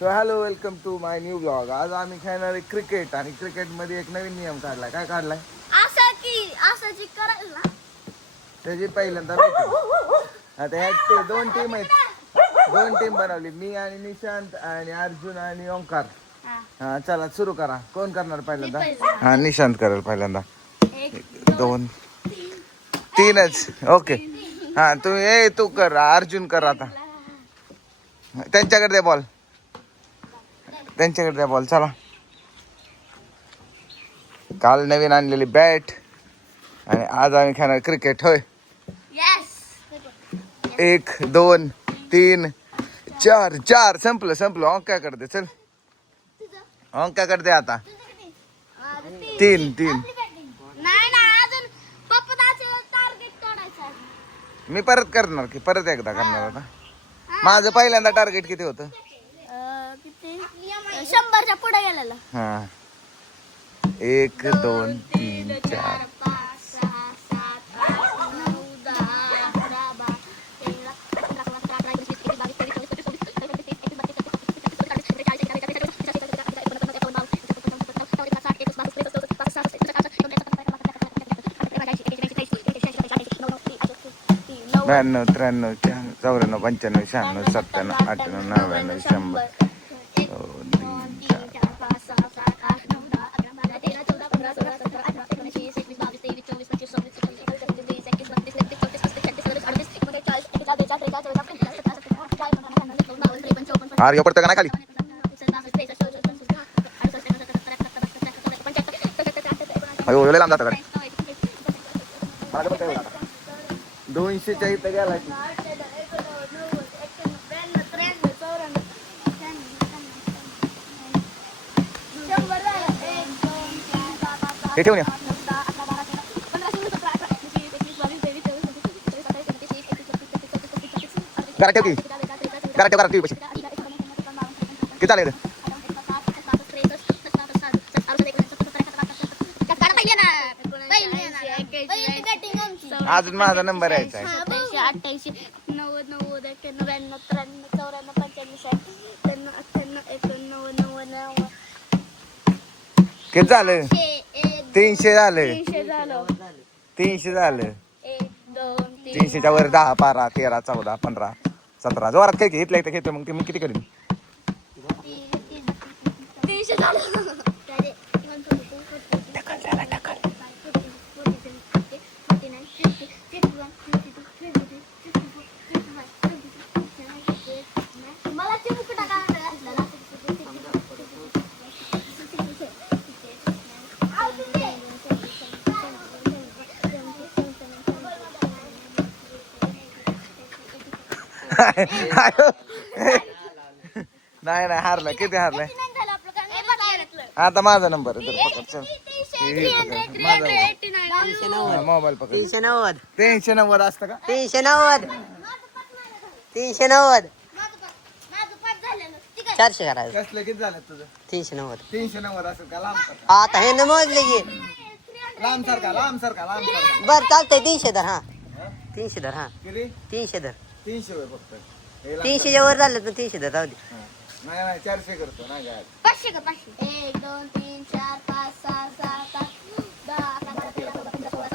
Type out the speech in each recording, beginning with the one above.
So hello, welcome to my new blog. आज आम्ही खेळणार आहे क्रिकेट आणि क्रिकेटमध्ये एक नवीन नियम काढलाय. काय काढलाय? असं जी करायला ना त्याची पहिल्यांदा meeting. आता ह्यात दोन टीम आहेत, दोन टीम बनवली, मी आणि निशांत आणि अर्जुन आणि ओंकार. हा चला सुरू करा. कोण करणार पहिल्यांदा? हा निशांत करेल पहिल्यांदा. दोन तीनच ओके. हा तू कर, अर्जुन कर. आता त्यांच्याकडे द्या बॉल, त्यांच्याकडे द्या बॉल. चला, काल नवीन आणलेली बॅट आणि आज आम्ही खेळणार क्रिकेट. होय, 1 2 3 4 4 संपलं. अंकाकडे दे. चल अंकाकडे दे. आता 3 3. मी परत करणार की परत एकदा करणार. आता माझं पहिल्यांदा टार्गेट किती होतं? 100च्या पुढे गेलेला. हा 1 2 3 4. 5 6 7 8 9 10 11 92 93 94 95 96 97 98 99 100. 2 पडतं का नाही खाली? अयो लय लांब जातं गाडी. 200च्या इथं गेला. हे ठेवून या. करा ठेव की, करा ठेव पैसे किती चालेल? अजून माझा नंबर यायचा आहे. 88 90 90 91 92 93 94 95 96 97 किती झालं? 300 झालं. 300 झालं. 1 2 3 300च्या वर 10 12 13 14 15 17. जोरात खेळ की, इथल्या इथं खेळतो. मग मी किती करेन? 300 झालं. नाही हारलाय. किती हारलाय? आता माझा नंबर आहे. पकड. चल मोबाईल पकड. 390 390 असतं का? 390 390 400 करायचं. कसलं किती झालं तुझं? 390 390 असेल का? लांब आता हे न मोजले की लांब सारखा. बर चालतंय. 300 धर. हा 300 धर. हा किती? 300 धर. 300 वर फक्त. हे लांब 300च्या वर झालं तर 300 धर. जाऊ दे. हा. नाही 400 करतो. नाही काय 500 का 500. 1 2 3 4 5 6 7 8 10 11 12 13 14 15 16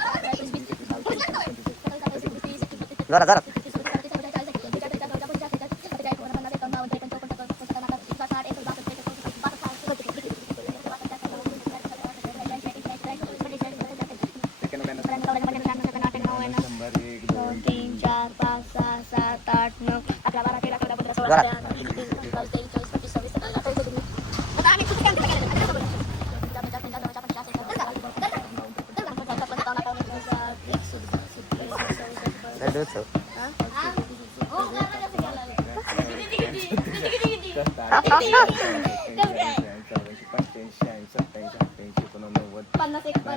जरा जरा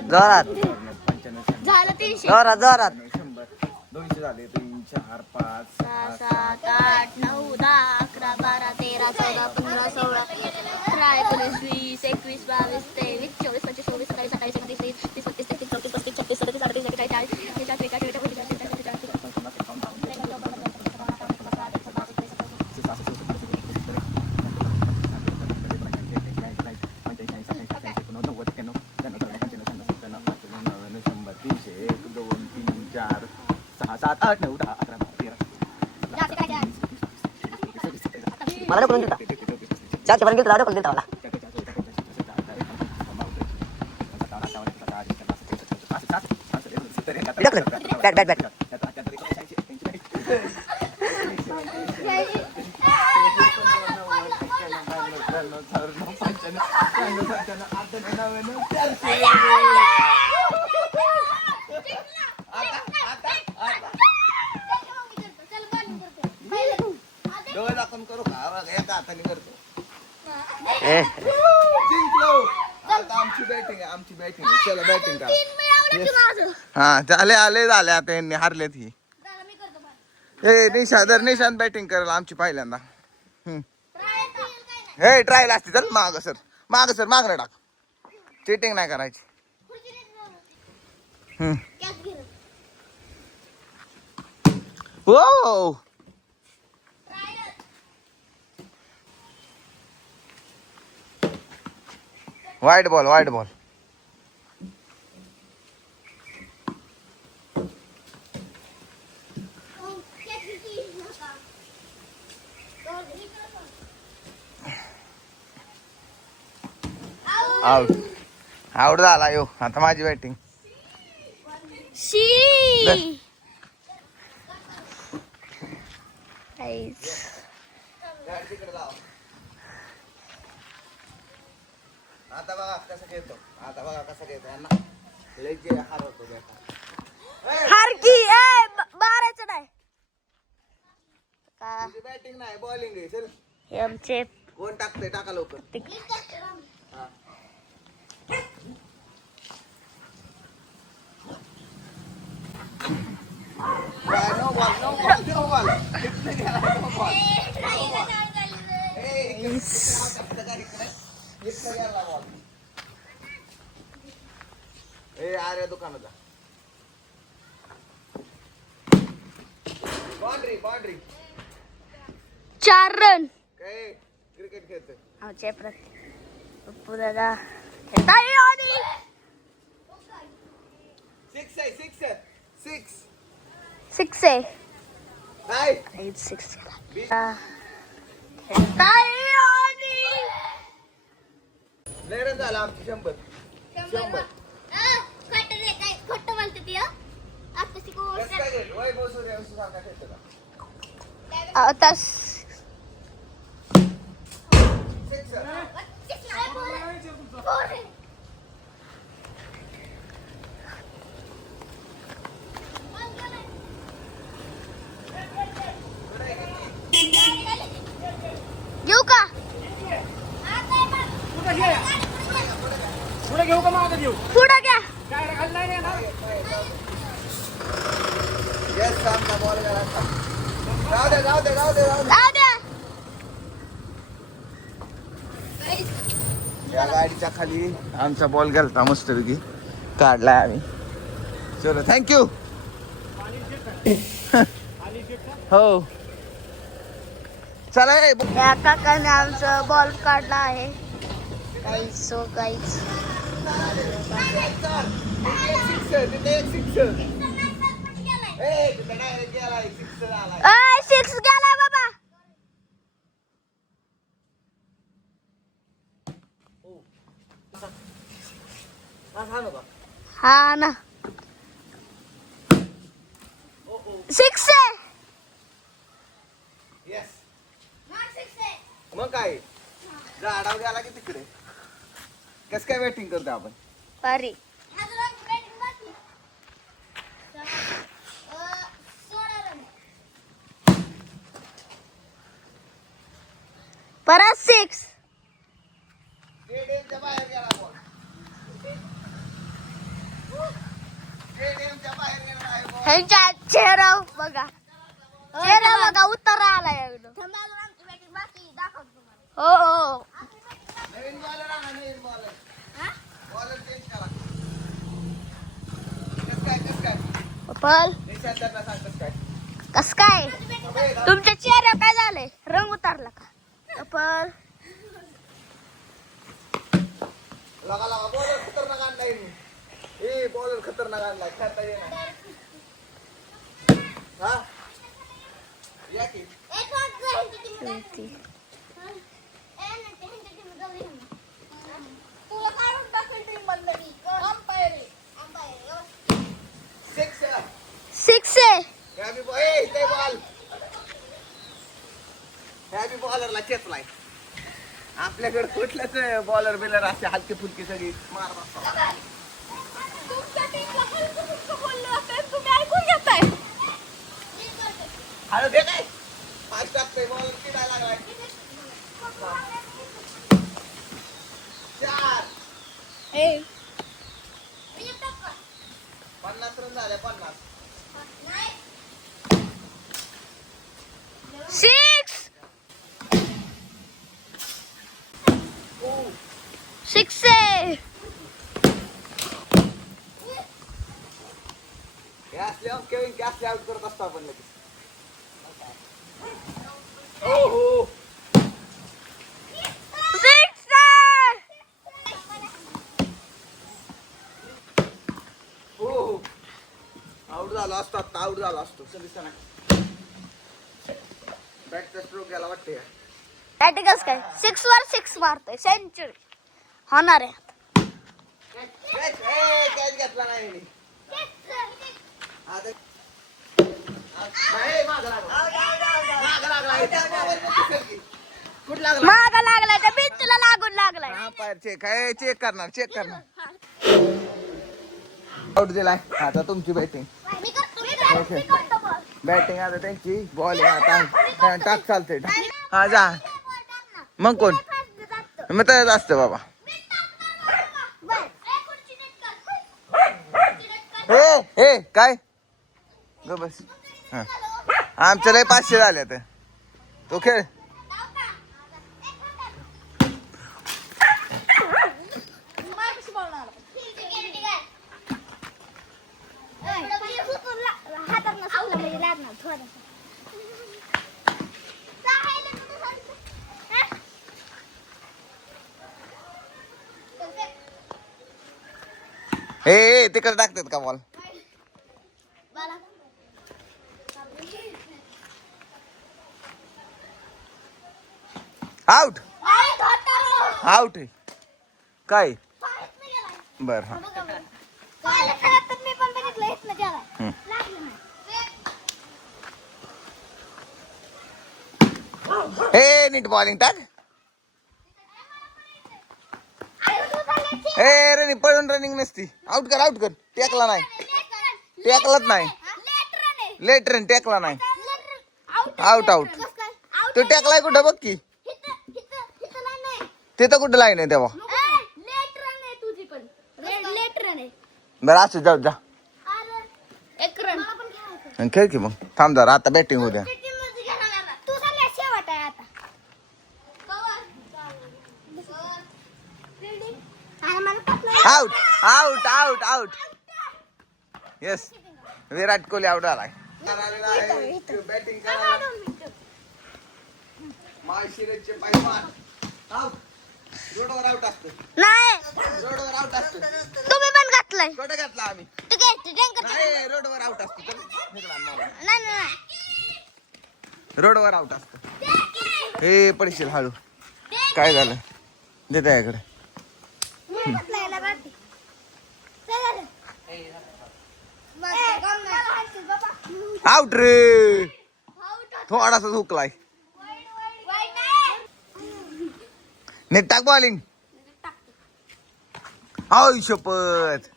जोरात झालं 300. जोरात जोरात 200 झाले. 3 4 5 6 7 8 9 10 11 12 13 14 15 16 17 19 20 21 22 23 24 25 26 27 28 29 30 31 32 33 34 35 36 37 38 39 40 सात आठ नऊ दहा अकरा बारा तेरा मला ढकलून दिलता चारच्या पर्यंत गेलता ढकलून दिलता मला ढकलून बॅट बॅट बॅट डोळे दाखवून करू का एका हाताने करतो ए जिंकलो आता आमची बॅटिंग आहे आमची बॅटिंग आहे चला बॅटिंग करा हा झाले आले झाले आता यांनी हारलेत ही हे निशांत बॅटिंग करेल आमची पहिल्यांदा हे ट्रायल असते चल माग सर मागणं टाक चिटिंग नाही करायची हो वाईट बॉल आउट झाला यो आता माझी बॅटिंग शी आता बघा कसं घेतो यांना लय जे हारवतो हारकी ए बाराचं नाही का बॅटिंग नाही बॉलिंग आहे चल आमचे कोण टाकते टाका लवकर हा. नो बॉल ए अरे दुकानाचा बाउंड्री 4 रन काय क्रिकेट खेळतोय आमचे पप्पू दादा खेळताय आणि 6 आहे नाही 6 खेळताय आणि लय रन झाला आमची 100 खोटं बोलते ती आता शिकू कसं काय घेत वैभव सूर्यवंशी सारखा खेळतो का आता घेऊ का पुढे घेऊ का मागं घेऊ पुढं घ्या काय खाल्लाय नाही ना येस आमचा बॉल गेला जाऊ दे जाऊ द्या या गाडीच्या खाली आमचा बॉल गेलता मस्तपैकी काढलाय आम्ही चलो थँक्यू हो चला ए, या काकाने आमचा बॉल काढला आहे सो गाईज सिक्स गेला बाबा हा ना 6 आहे Yes. मग काय झाडावर गेला की तिकडे कस काय वेटिंग करतो आपण भारी परत 6 स्टेडियमच्या बाहेर गेला बॉल स्टेडियमच्या बाहेर गेला बॉल ह्यांच्या चेहरा बघा उत्तर आला एकदम हो हो नवीन बॉलर आणा नवीन बॉलर चेंज करा कस काय पल निशांतांना सांग कस काय तुमच्या चेहऱ्यावर काय झालंय रंग उतरला का पल लगा बॉलर खतरनाक आणलाय बॉलर खतरनाक आणलाय खेळता येणार हा या की सिक्स आहे. बॉलरला खेचलाय. आपल्याकडे कुठल्याच बॉलर बिलर असे हलके फुलके सगळी मार बसतात. तुमच्या टीमला हलकं-फुलकं बोललं असेल, तुम्ही ऐकून घेताय. हळू दे काय फास्ट टाकतोय बॉलर किडायला लागलाय. 4 50 रन झाले. 50 सिक्स सिक्स आहे. हे असल्यावर केविन की असले आउट करत असतो आपण लगेच. हो सिक्स हो आउट झाला असतो. आता आउट झाला असतो. चल बॅटचा स्ट्रोक गेला वाटते. बॅटिंगच काय 6 वर 6 मारतोय. सेंचुरी होणार आहे. कॅच घेतला नाही मी. आता नाही, मागं लागला. कुठं लागला? माग लागलाय त्या बिंदूला लागून लागलाय. हा पायर चेक आहे. चेक करणार. आउट दिलाय. आता तुमची बॅटिंग. बॅटिंग आता त्यांची. बॉल आता टाक चालते. हा जा. मग कोण मग तर असतं बाबा. हे काय ग बस. हा आमचं लय 500 झाले तर तो खेळ. हे तिकडे टाकतात का बॉल. आउट आउट आहे काय बर. हा हे नीट बॉलिंग टाक. हे रनिंग पळून रनिंग नसती. आउट कर. टेकला नाही. टेकलाच नाही. लेट रन टेकला नाही. आउट तो टेकलाय कुठं बघ की. तिथं कुठं लाईन आहे तेव्हा. बरं असं जाऊ जा. खेळ की मग. थांब जरा आता बॅटिंग होऊ द्या. Out yes. Virat Kohli out आलाय. बॅटिंग माळशिरसचे पैलवान आउट. रोडवर आउट असतं. नाही रोडवर आउट असतं. तुम्ही पण घातलाय. कुठं घातला आम्ही. नाही रोडवर आउट असतं. नाही रोडवर आउट असतं. हे पडशील हळू. काय झालं दे त्याकडे. आउट रे. थोडासा झुकलाय. नीट टाक बॉलिंग. आय शपथ.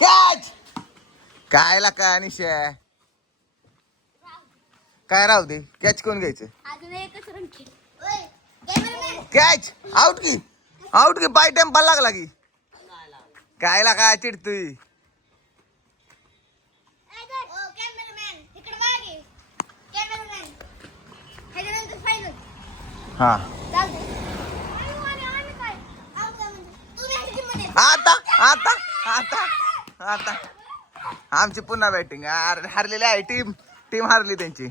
कॅच कायला काय निशा काय राहू दे. कॅच कोण घ्यायचं. कॅच आउट की बाय टेम्पल लागला की कायला काय चिडतोय. हा आता आमची पुन्हा बॅटिंग. हरलेली आहे टीम हारली त्यांची.